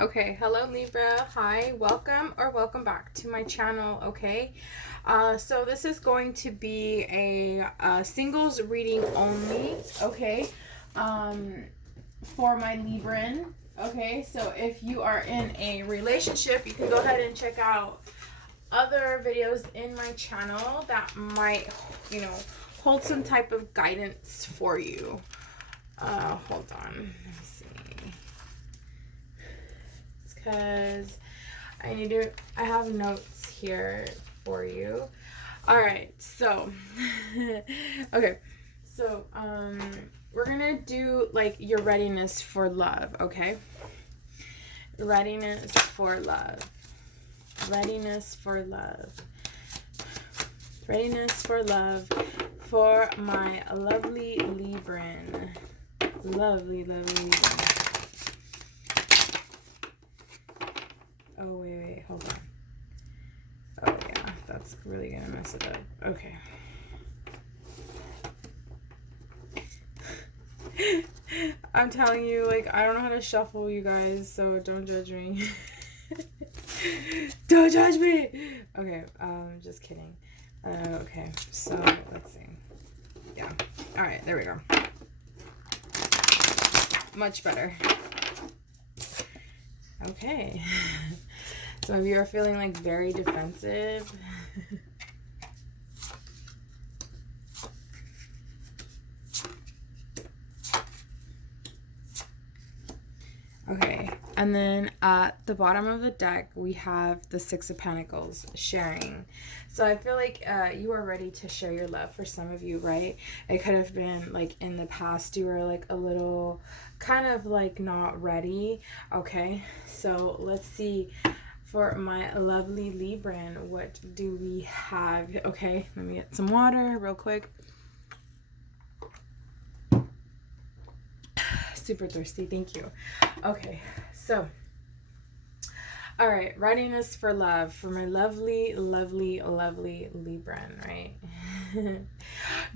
Okay, hello Libra. Hi, welcome or welcome back to my channel. Okay, so this is going to be a singles reading only. Okay, for my Libran. Okay, so if you are in a relationship, you can go ahead and check out other videos in my channel that might, hold some type of guidance for you. Hold on. Let me see. Because I have notes here for you. All right, so, okay, so, we're gonna do like your readiness for love, okay? Readiness for love. Readiness for love. Readiness for love for my lovely Libran. Lovely Libran. Oh, wait, hold on. Oh, yeah, that's really gonna mess it up. Okay. I'm telling you, like, I don't know how to shuffle, you guys, so don't judge me. Don't judge me! Okay, just kidding. Okay, so, let's see. Yeah. Alright, there we go. Much better. Okay. Some of you are feeling like very defensive. Okay, and then at the bottom of the deck, we have the Six of Pentacles, sharing. So I feel like you are ready to share your love for some of you, right? It could have been like in the past, you were like a little kind of like not ready. Okay, so let's see. For my lovely Libran, what do we have? Okay, let me get some water real quick. Super thirsty, thank you. Okay, so, all right, readiness for love for my lovely, lovely, lovely Libran, right?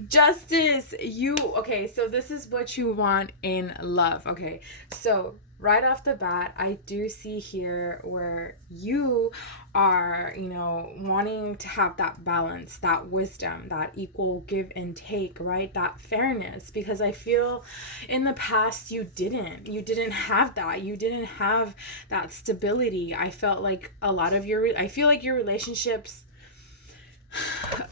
Justice, okay, so this is what you want in love. Okay, so right off the bat, I do see here where you are, wanting to have that balance, that wisdom, that equal give and take, right? That fairness, because I feel in the past you didn't have that. You didn't have that stability. I felt like I feel like your relationships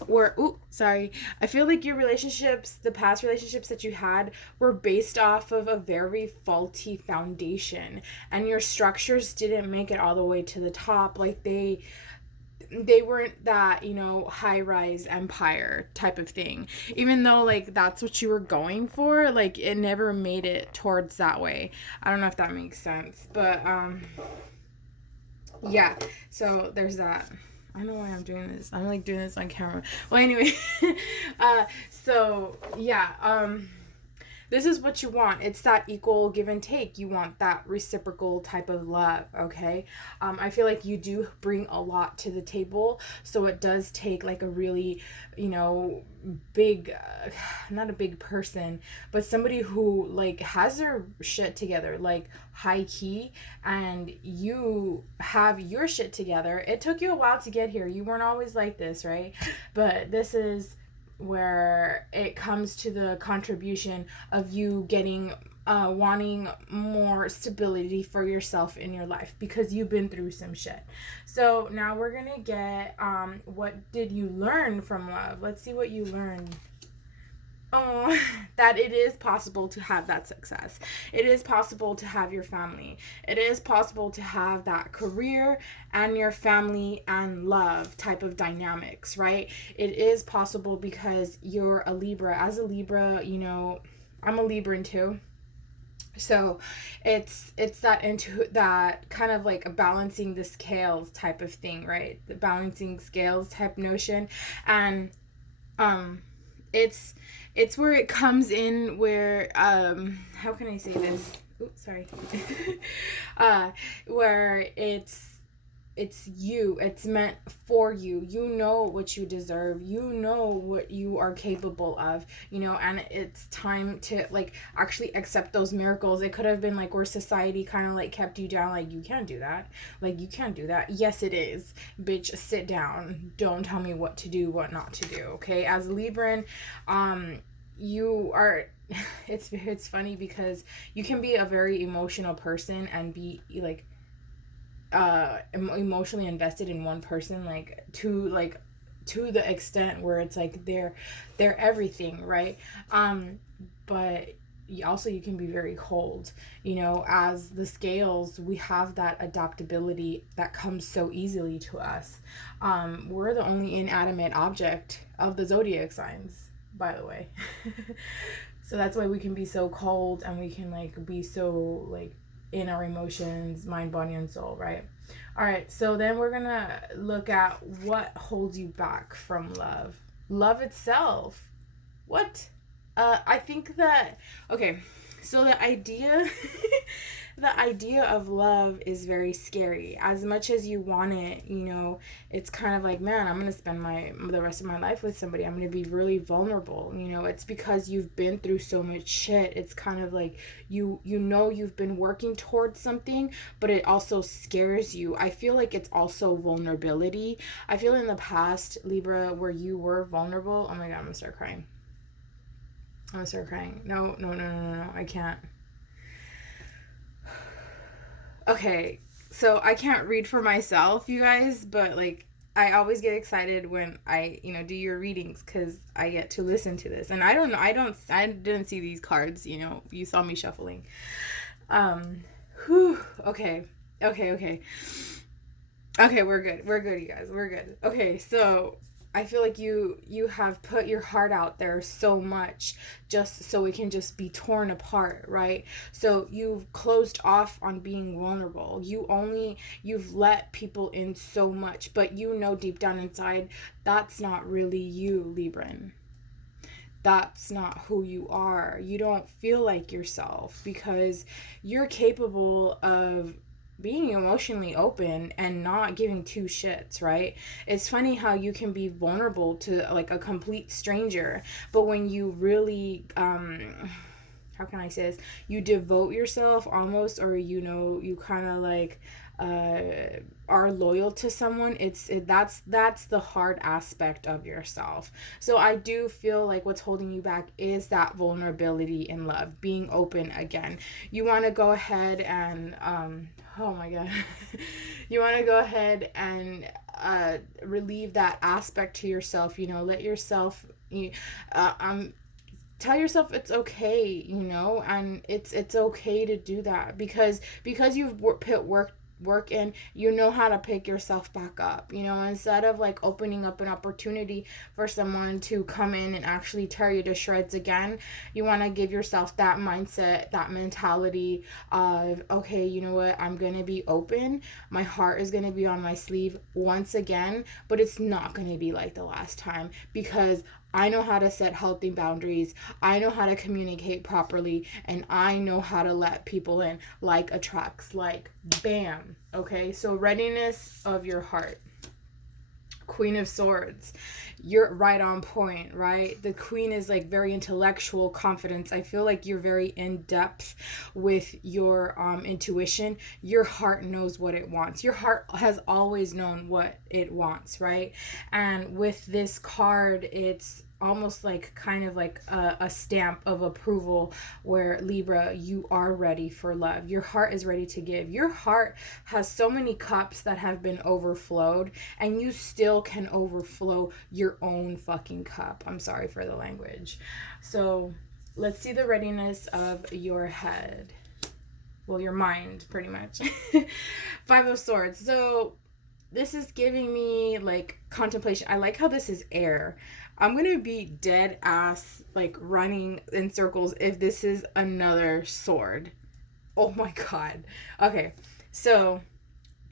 I feel like your relationships, the past relationships that you had, were based off of a very faulty foundation, and your structures didn't make it all the way to the top. Like they weren't that, high rise empire type of thing. Even though like that's what you were going for, like it never made it towards that way. I don't know if that makes sense, but yeah. So there's that. I don't know why I'm doing this. I'm like doing this on camera. Well, anyway, so yeah, this is what you want. It's that equal give and take. You want that reciprocal type of love, okay? I feel like you do bring a lot to the table, so it does take like a really, big, not a big person, but somebody who like has their shit together, like high key, and you have your shit together. It took you a while to get here. You weren't always like this, right? But this is where it comes to the contribution of you getting wanting more stability for yourself in your life because you've been through some shit. So now we're gonna get what did you learn from love? Let's see what you learned. Oh, that it is possible to have that success. It is possible to have your family. It is possible to have that career and your family and love type of dynamics, right? It is possible because you're a Libra. As a Libra, I'm a Libran too. So it's that kind of like a balancing the scales type of thing, right? The balancing scales type notion. And it's where it comes in where how can I say this? Oops, sorry. Where it's it's you. It's meant for you. You know what you deserve. You know what you are capable of, and it's time to like actually accept those miracles. It could have been like where society kind of like kept you down, like you can't do that. Like you can't do that. Yes, it is. Bitch, sit down. Don't tell me what to do, what not to do, okay? As Libran, you are it's funny because you can be a very emotional person and be like emotionally invested in one person, like to the extent where it's like they're everything, right? But also you can be very cold, as the scales. We have that adaptability that comes so easily to us. We're the only inanimate object of the zodiac signs, by the way. So that's why we can be so cold, and we can like be so like in our emotions, mind, body, and soul, right? All right, so then we're gonna look at what holds you back from love. Love itself. What? I think that, okay, so the idea the idea of love is very scary. As much as you want it, it's kind of like, man, I'm gonna spend the rest of my life with somebody. I'm gonna be really vulnerable. It's because you've been through so much shit. It's kind of like you've been working towards something, but it also scares you. I feel like it's also vulnerability. I feel in the past, Libra, where you were vulnerable. Oh my god, I'm gonna start crying. No, I can't. Okay, so I can't read for myself, you guys, but like I always get excited when I, do your readings because I get to listen to this. And I don't know, I didn't see these cards, you saw me shuffling. Okay. Okay, we're good. We're good, you guys. We're good. Okay, so I feel like you have put your heart out there so much just so it can just be torn apart, right? So you've closed off on being vulnerable. You've let people in so much, but deep down inside that's not really you, Libran. That's not who you are. You don't feel like yourself because you're capable of being emotionally open and not giving two shits, right? It's funny how you can be vulnerable to like a complete stranger, but when you really how can I say this? You devote yourself almost, or you kind of like are loyal to someone. That's the hard aspect of yourself. So I do feel like what's holding you back is that vulnerability in love, being open again. You want to go ahead and oh my god. You want to go ahead and relieve that aspect to yourself. Let yourself tell yourself it's okay, and it's okay to do that because you've put work in. You know how to pick yourself back up, instead of like opening up an opportunity for someone to come in and actually tear you to shreds again. You want to give yourself that mindset, that mentality of, okay, you know what, I'm gonna be open, my heart is gonna be on my sleeve once again, but it's not gonna be like the last time because I know how to set healthy boundaries. I know how to communicate properly, and I know how to let people in. Like attracts like. Bam. Okay, so readiness of your heart. Queen of Swords. You're right on point, right? The Queen is like very intellectual confidence. I feel like you're very in depth with your intuition. Your heart knows what it wants. Your heart has always known what it wants, right? And with this card, it's almost like kind of like a stamp of approval where Libra, you are ready for love. Your heart is ready to give. Your heart has so many cups that have been overflowed, and you still can overflow your own fucking cup. I'm sorry for the language. So let's see the readiness of your head. Well, your mind, pretty much. Five of Swords. So this is giving me like contemplation. I like how this is air. I'm gonna be dead ass like running in circles if this is another sword. Oh my god. Okay, so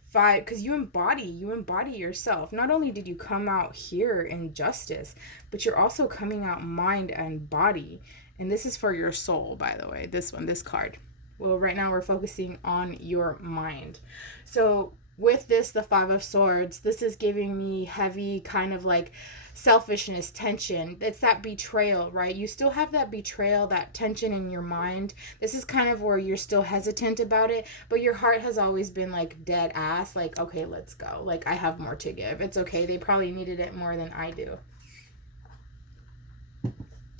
5, because you embody yourself. Not only did you come out here in justice, but you're also coming out mind and body. And this is for your soul, by the way. This card. Well, right now we're focusing on your mind. So with this, the Five of Swords, this is giving me heavy kind of like selfishness, tension. It's that betrayal, right? You still have that betrayal, that tension in your mind. This is kind of where you're still hesitant about it, but your heart has always been like dead ass, like, okay, let's go. Like, I have more to give. It's okay. They probably needed it more than I do.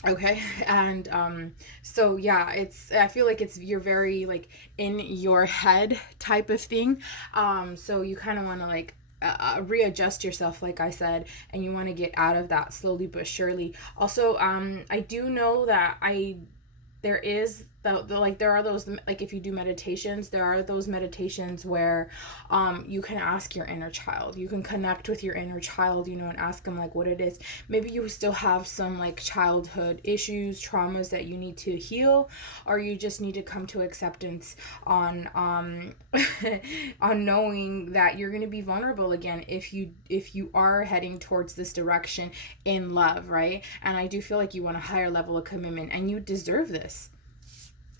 Okay. And so yeah, it's, I feel like it's, you're very like in your head type of thing. So you kind of want to like readjust yourself, like I said, and you want to get out of that slowly but surely. Also, I do know that there is like there are those, like if you do meditations, there are those meditations where you can ask your inner child, you can connect with your inner child, you know, and ask them like what it is. Maybe you still have some like childhood issues, traumas that you need to heal, or you just need to come to acceptance on on knowing that you're going to be vulnerable again if you are heading towards this direction in love, right? And I do feel like you want a higher level of commitment, and you deserve this.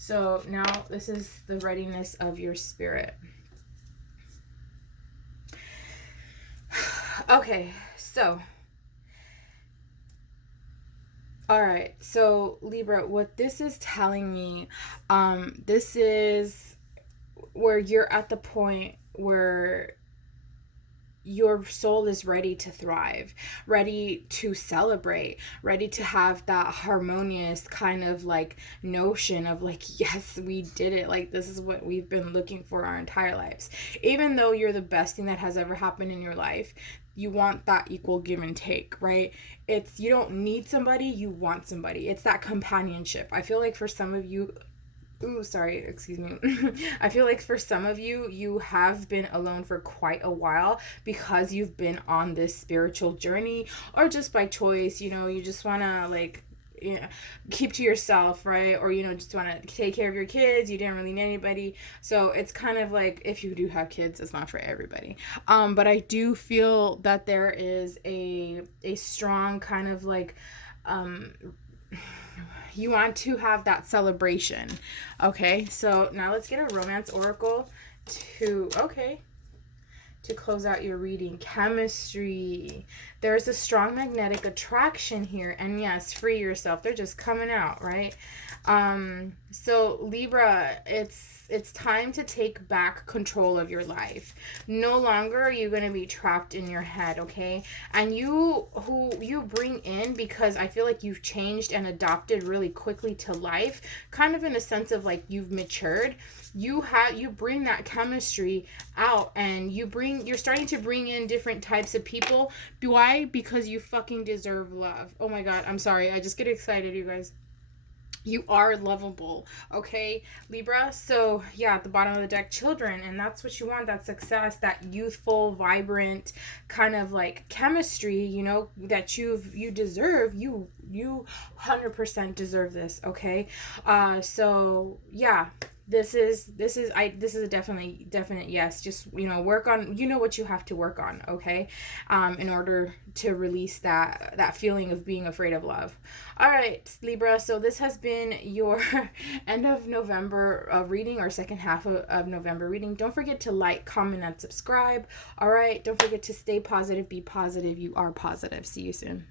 So now this is the readiness of your spirit. Okay, so all right, so Libra, what this is telling me, this is where you're at the point where your soul is ready to thrive, ready to celebrate, ready to have that harmonious kind of like notion of like, yes, we did it. Like, this is what we've been looking for our entire lives. Even though you're the best thing that has ever happened in your life, you want that equal give and take, right? It's, you don't need somebody, you want somebody. It's that companionship. I feel like for some of you, ooh, sorry, excuse me. I feel like for some of you, you have been alone for quite a while because you've been on this spiritual journey, or just by choice, you know, you just want to like, you know, keep to yourself, right? Or, you know, just want to take care of your kids. You didn't really need anybody. So it's kind of like, if you do have kids, it's not for everybody. But I do feel that there is a strong kind of like, you want to have that celebration. Okay, so now let's get a romance oracle to close out your reading. Chemistry. There's a strong magnetic attraction here, and yes, free yourself. They're just coming out, right? So Libra, it's time to take back control of your life. No longer are you going to be trapped in your head, okay? And who you bring in, because I feel like you've changed and adopted really quickly to life, kind of in a sense of like you've matured. You bring that chemistry out, and you're starting to bring in different types of people. Why? Because you fucking deserve love. Oh my god, I'm sorry. I just get excited, you guys. You are lovable, okay, Libra? So yeah, at the bottom of the deck, children, and that's what you want, that success, that youthful, vibrant kind of like chemistry, you know, that you deserve. You 100% deserve this, okay? So yeah, this is a definite yes. Just, you know, work on, you know, what you have to work on, okay? In order to release that feeling of being afraid of love. All right, Libra, so this has been your end of November reading, or second half of November reading. Don't forget to like, comment, and subscribe. All right, don't forget to stay positive, be positive. You are positive. See you soon.